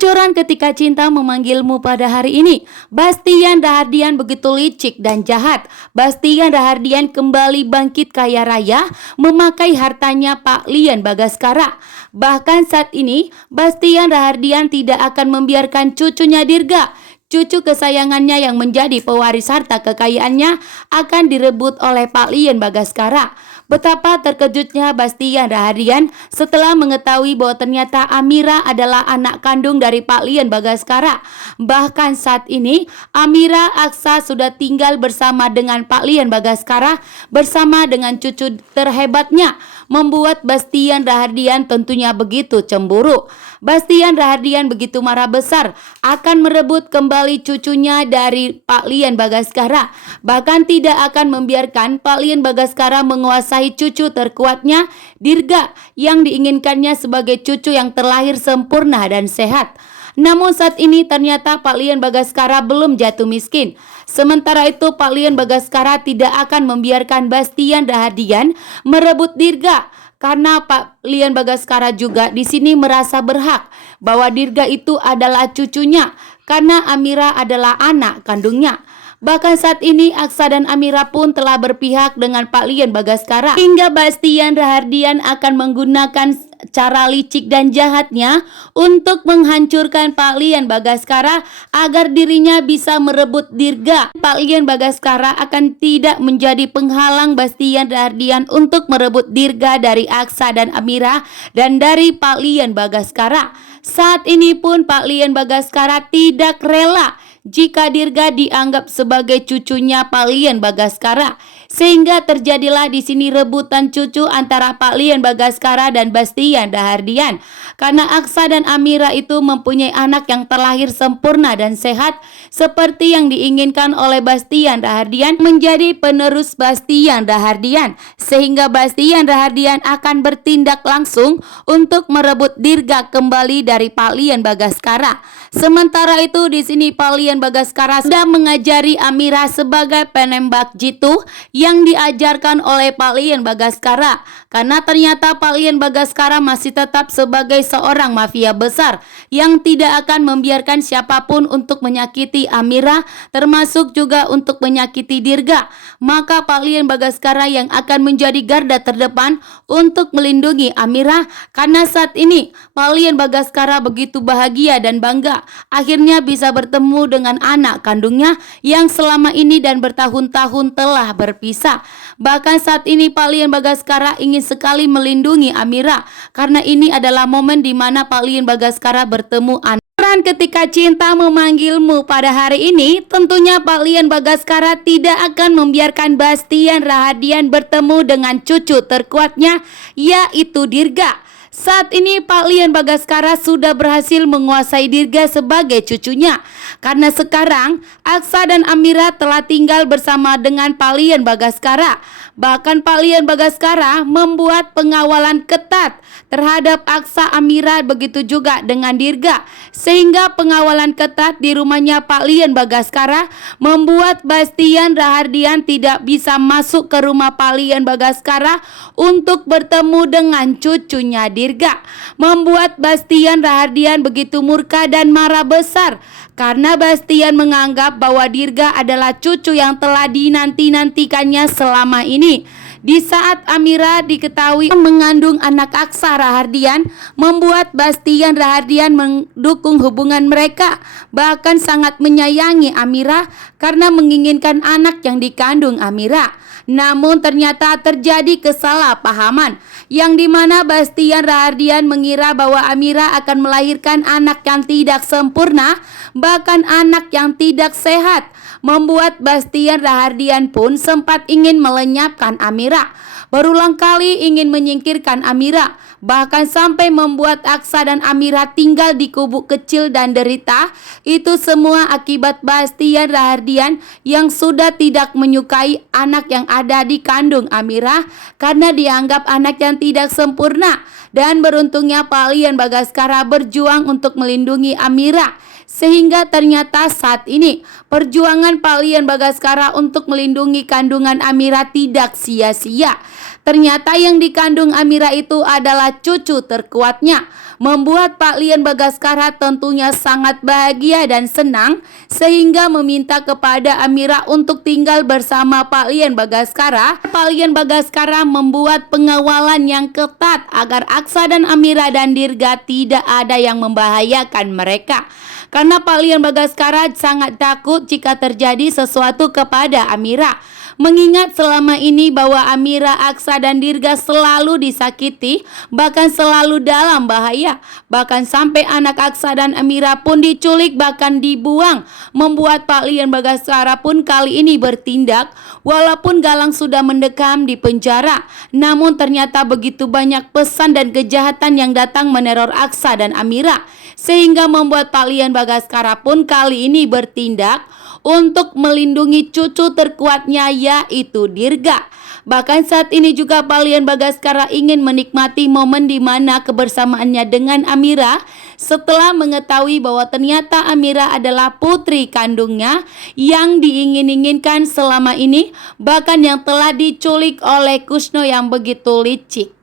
Bocoran ketika cinta memanggilmu pada hari ini. Bastian Rahardian begitu licik dan jahat. Bastian Rahardian kembali bangkit kaya raya memakai hartanya Pak Lian Bagaskara. Bahkan saat ini Bastian Rahardian tidak akan membiarkan cucunya Dirga, cucu kesayangannya yang menjadi pewaris harta kekayaannya, akan direbut oleh Pak Lian Bagaskara. Betapa terkejutnya Bastian Rahardian setelah mengetahui bahwa ternyata Amira adalah anak kandung dari Pak Lian Bagaskara. Bahkan saat ini Amira Aksa sudah tinggal bersama dengan Pak Lian Bagaskara bersama dengan cucu terhebatnya, membuat Bastian Rahardian tentunya begitu cemburu. Bastian Rahardian begitu marah besar akan merebut kembali cucunya dari Pak Lian Bagaskara. Bahkan tidak akan membiarkan Pak Lian Bagaskara menguasai cucu terkuatnya, Dirga, yang diinginkannya sebagai cucu yang terlahir sempurna dan sehat. Namun saat ini ternyata Pak Lian Bagaskara belum jatuh miskin. Sementara itu Pak Lian Bagaskara tidak akan membiarkan Bastian Rahardian merebut Dirga, karena Pak Lian Bagaskara juga di sini merasa berhak bahwa Dirga itu adalah cucunya karena Amira adalah anak kandungnya. Bahkan saat ini Aksa dan Amira pun telah berpihak dengan Pak Lian Bagaskara, hingga Bastian Rahardian akan menggunakan cara licik dan jahatnya untuk menghancurkan Pak Lian Bagaskara agar dirinya bisa merebut Dirga. Pak Lian Bagaskara akan tidak menjadi penghalang Bastian Rahardian untuk merebut Dirga dari Aksa dan Amira dan dari Pak Lian Bagaskara. Saat ini pun Pak Lian Bagaskara tidak rela jika Dirga dianggap sebagai cucunya Pak Lian Bagaskara, sehingga terjadilah di sini rebutan cucu antara Pak Lian Bagaskara dan Bastian Rahardian. Karena Aksa dan Amira itu mempunyai anak yang terlahir sempurna dan sehat seperti yang diinginkan oleh Bastian Rahardian menjadi penerus Bastian Rahardian, sehingga Bastian Rahardian akan bertindak langsung untuk merebut Dirga kembali dari Pak Lian Bagaskara. Sementara itu di sini Pak Lian Bagaskara sudah mengajari Amira sebagai penembak jitu yang diajarkan oleh Pak Lian Bagaskara, karena ternyata Pak Lian Bagaskara masih tetap sebagai seorang mafia besar yang tidak akan membiarkan siapapun untuk menyakiti Amira, termasuk juga untuk menyakiti Dirga. Maka Pak Lian Bagaskara yang akan menjadi garda terdepan untuk melindungi Amira, karena saat ini Pak Lian Bagaskara begitu bahagia dan bangga akhirnya bisa bertemu dengan anak kandungnya yang selama ini dan bertahun-tahun telah berpisah. Bahkan saat ini Pak Lian Bagaskara ingin sekali melindungi Amira, karena ini adalah momen di mana Pak Lian Bagaskara bertemu anak. Ketika cinta memanggilmu pada hari ini, tentunya Pak Lian Bagaskara tidak akan membiarkan Bastian Rahardian bertemu dengan cucu terkuatnya, yaitu Dirga. Saat ini Pak Lian Bagaskara sudah berhasil menguasai Dirga sebagai cucunya, karena sekarang Aksa dan Amira telah tinggal bersama dengan Pak Lian Bagaskara. Bahkan Pak Lian Bagaskara membuat pengawalan ketat terhadap Aksa, Amira, begitu juga dengan Dirga, sehingga pengawalan ketat di rumahnya Pak Lian Bagaskara membuat Bastian Rahardian tidak bisa masuk ke rumah Pak Lian Bagaskara untuk bertemu dengan cucunya Dirga, membuat Bastian Rahardian begitu murka dan marah besar, karena Bastian menganggap bahwa Dirga adalah cucu yang telah dinanti-nantikannya selama ini. Di saat Amira diketahui mengandung anak Aksa Rahardian, membuat Bastian Rahardian mendukung hubungan mereka, bahkan sangat menyayangi Amira karena menginginkan anak yang dikandung Amira. Namun ternyata terjadi kesalahpahaman, yang dimana Bastian Rahardian mengira bahwa Amira akan melahirkan anak yang tidak sempurna, bahkan anak yang tidak sehat, membuat Bastian Rahardian pun sempat ingin melenyapkan Amira, berulang kali ingin menyingkirkan Amira, bahkan sampai membuat Aksa dan Amira tinggal di kubu kecil dan derita. Itu semua akibat Bastian Rahardian yang sudah tidak menyukai anak yang ada di kandung Amira karena dianggap anak yang tidak sempurna. Dan beruntungnya Pak Lian Bagaskara berjuang untuk melindungi Amira, sehingga ternyata saat ini perjuangan Pak Lian Bagaskara untuk melindungi kandungan Amira tidak sia-sia. Ternyata yang dikandung Amira itu adalah cucu terkuatnya. Membuat Pak Lian Bagaskara tentunya sangat bahagia dan senang, sehingga meminta kepada Amira untuk tinggal bersama Pak Lian Bagaskara. Pak Lian Bagaskara membuat pengawalan yang ketat agar Aksa dan Amira dan Dirga tidak ada yang membahayakan mereka. Karena Pak Lian Bagaskara sangat takut jika terjadi sesuatu kepada Amira. Mengingat selama ini bahwa Amira, Aksa, dan Dirga selalu disakiti, bahkan selalu dalam bahaya. Bahkan sampai anak Aksa dan Amira pun diculik, bahkan dibuang. Membuat Pak Lian Bagaskara pun kali ini bertindak. Walaupun Galang sudah mendekam di penjara, namun ternyata begitu banyak pesan dan kejahatan yang datang meneror Aksa dan Amira, sehingga membuat Pak Lian Bagaskara pun kali ini bertindak untuk melindungi cucu terkuatnya, yaitu Dirga. Bahkan saat ini juga Pak Lian Bagaskara ingin menikmati momen di mana kebersamaannya dengan Amira setelah mengetahui bahwa ternyata Amira adalah putri kandungnya yang diingin-inginkan selama ini, bahkan yang telah diculik oleh Kusno yang begitu licik.